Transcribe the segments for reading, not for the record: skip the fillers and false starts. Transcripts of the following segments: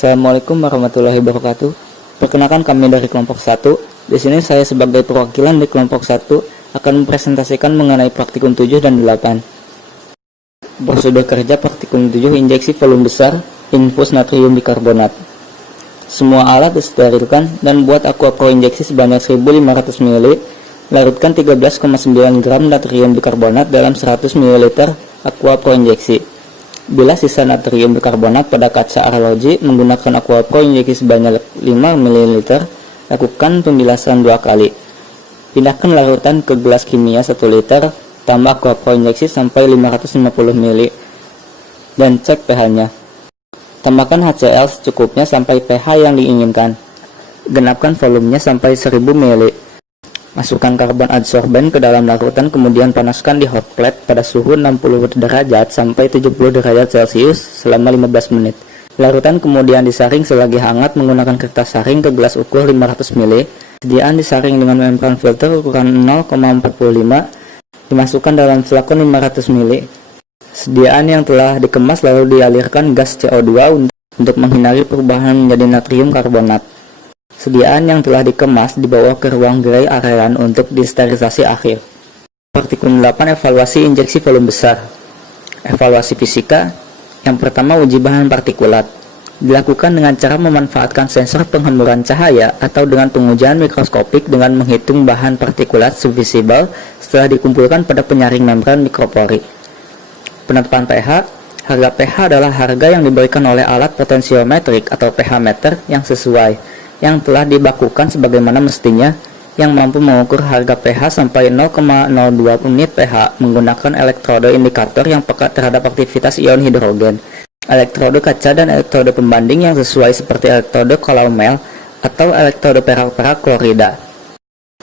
Assalamualaikum warahmatullahi wabarakatuh. Perkenalkan, kami dari kelompok 1. Di sini saya sebagai perwakilan di kelompok 1 akan mempresentasikan mengenai praktikum 7 dan 8. Prosedur kerja praktikum 7, injeksi volume besar, infus natrium bikarbonat. Semua alat disterilkan dan buat aqua pro injeksi sebanyak 1500 ml. Larutkan 13,9 gram natrium bikarbonat dalam 100 ml aqua pro injeksi. Bila sisa natrium bikarbonat pada kaca arloji menggunakan aqua pro injeksi sebanyak 5 ml, lakukan pembilasan 2 kali. Pindahkan larutan ke gelas kimia 1 liter, tambah aqua pro injeksi sampai 550 ml dan cek pH-nya. Tambahkan HCl secukupnya sampai pH yang diinginkan. Genapkan volumenya sampai 1000 ml. Masukkan karbon adsorben ke dalam larutan, kemudian panaskan di hot plate pada suhu 60 derajat sampai 70 derajat Celcius selama 15 menit. Larutan kemudian disaring selagi hangat menggunakan kertas saring ke gelas ukur 500 ml. Sediaan disaring dengan membran filter ukuran 0,45, dimasukkan dalam flakon 500 ml. Sediaan yang telah dikemas lalu dialirkan gas CO2 untuk menghindari perubahan menjadi natrium karbonat. Sediaan yang telah dikemas dibawa ke ruang gray arean untuk disterilisasi akhir. Praktikum 8, evaluasi injeksi volume besar. Evaluasi fisika. Yang pertama, uji bahan partikulat. Dilakukan dengan cara memanfaatkan sensor penghamburan cahaya atau dengan pengujian mikroskopik dengan menghitung bahan partikulat subvisible setelah dikumpulkan pada penyaring membran mikropori. Penetapan pH. Harga pH adalah harga yang diberikan oleh alat potensiometrik atau pH meter yang sesuai, yang telah dibakukan sebagaimana mestinya, yang mampu mengukur harga pH sampai 0,02 unit pH menggunakan elektrode indikator yang peka terhadap aktivitas ion hidrogen, elektrode kaca dan elektrode pembanding yang sesuai seperti elektrode Coulomel atau elektrode perak-perak klorida.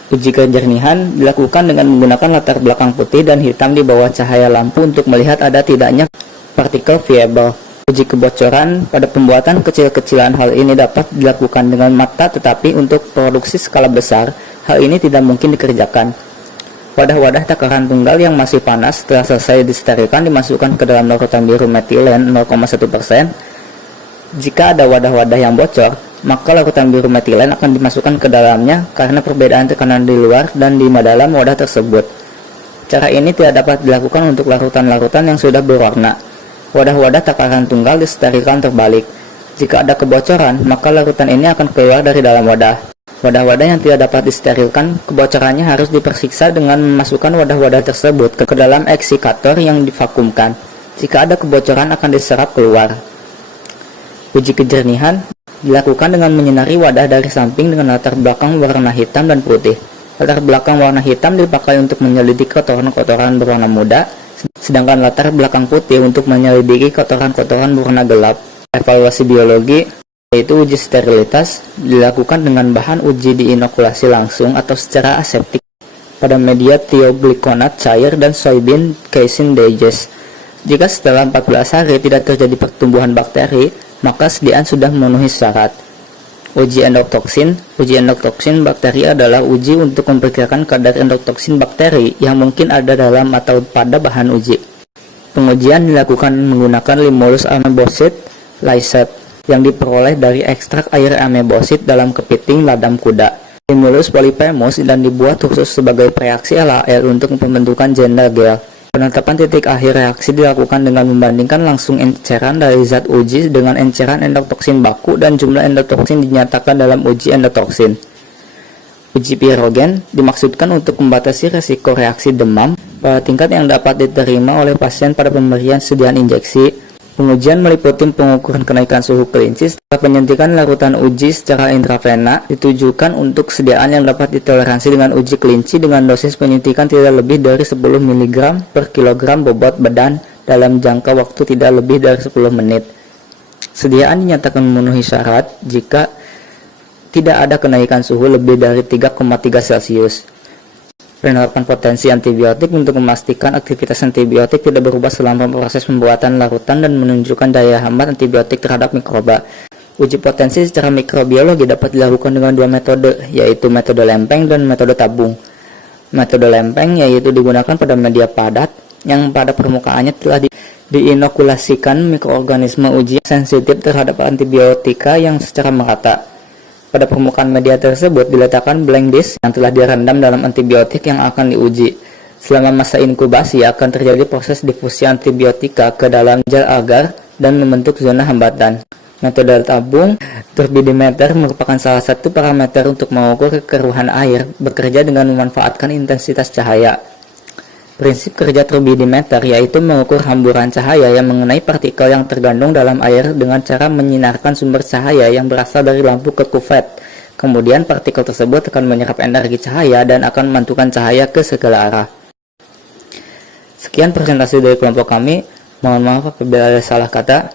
Uji kejernihan dilakukan dengan menggunakan latar belakang putih dan hitam di bawah cahaya lampu untuk melihat ada tidaknya partikel viable. Uji kebocoran. Pada pembuatan kecil-kecilan hal ini dapat dilakukan dengan mata, tetapi untuk produksi skala besar hal ini tidak mungkin dikerjakan. Wadah-wadah takaran tunggal yang masih panas setelah selesai disterilkan dimasukkan ke dalam larutan biru metilen 0,1%. Jika ada wadah-wadah yang bocor, maka larutan biru metilen akan dimasukkan ke dalamnya karena perbedaan tekanan di luar dan di dalam wadah tersebut. Cara ini tidak dapat dilakukan untuk larutan-larutan yang sudah berwarna. Wadah-wadah takaran tunggal disterilkan terbalik. Jika ada kebocoran, maka larutan ini akan keluar dari dalam wadah. Wadah-wadah yang tidak dapat disterilkan, kebocorannya harus dipersiksa dengan memasukkan wadah-wadah tersebut ke dalam eksikator yang divakumkan. Jika ada kebocoran akan diserap keluar. Uji kejernihan dilakukan dengan menyinari wadah dari samping dengan latar belakang warna hitam dan putih. Latar belakang warna hitam dipakai untuk menyelidiki kotoran-kotoran berwarna muda, sedangkan latar belakang putih untuk menyelidiki kotoran-kotoran berwarna gelap. Evaluasi biologi, yaitu uji sterilitas, dilakukan dengan bahan uji diinokulasi langsung atau secara aseptik pada media thiogliconat cair dan soybean casein digest. Jika setelah 14 hari tidak terjadi pertumbuhan bakteri, maka sediaan sudah memenuhi syarat. Uji endotoksin. Uji endotoksin bakteri adalah uji untuk memperkirakan kadar endotoksin bakteri yang mungkin ada dalam atau pada bahan uji. Pengujian dilakukan menggunakan Limulus amebosit lysate yang diperoleh dari ekstrak air amebosit dalam kepiting ladam kuda. Limulus polyphemus dan dibuat khusus sebagai reaksi LAL untuk pembentukan gender gel. Penetapan titik akhir reaksi dilakukan dengan membandingkan langsung enceran dari zat uji dengan enceran endotoksin baku dan jumlah endotoksin dinyatakan dalam uji endotoksin. Uji pirogen dimaksudkan untuk membatasi resiko reaksi demam pada tingkat yang dapat diterima oleh pasien pada pemberian sediaan injeksi. Pengujian meliputi pengukuran kenaikan suhu kelinci setelah penyuntikan larutan uji secara intravena, ditujukan untuk sediaan yang dapat ditoleransi dengan uji kelinci dengan dosis penyuntikan tidak lebih dari 10 mg per kilogram bobot badan dalam jangka waktu tidak lebih dari 10 menit. Sediaan dinyatakan memenuhi syarat jika tidak ada kenaikan suhu lebih dari 3,3 Celcius. Penerapan potensi antibiotik untuk memastikan aktivitas antibiotik tidak berubah selama proses pembuatan larutan dan menunjukkan daya hambat antibiotik terhadap mikroba. Uji potensi secara mikrobiologi dapat dilakukan dengan 2 metode, yaitu metode lempeng dan metode tabung. Metode lempeng yaitu digunakan pada media padat yang pada permukaannya telah diinokulasikan mikroorganisme uji sensitif terhadap antibiotika yang secara merata. Pada permukaan media tersebut diletakkan blank disk yang telah direndam dalam antibiotik yang akan diuji. Selama masa inkubasi akan terjadi proses difusi antibiotika ke dalam gel agar dan membentuk zona hambatan. Metode tabung turbidimeter merupakan salah satu parameter untuk mengukur kekeruhan air bekerja dengan memanfaatkan intensitas cahaya. Prinsip kerja turbidimeter yaitu mengukur hamburan cahaya yang mengenai partikel yang tergandung dalam air dengan cara menyinarkan sumber cahaya yang berasal dari lampu ke kuvet. Kemudian partikel tersebut akan menyerap energi cahaya dan akan memantulkan cahaya ke segala arah. Sekian presentasi dari kelompok kami. Mohon maaf apabila ada salah kata.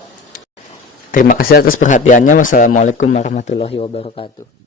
Terima kasih atas perhatiannya. Wassalamualaikum warahmatullahi wabarakatuh.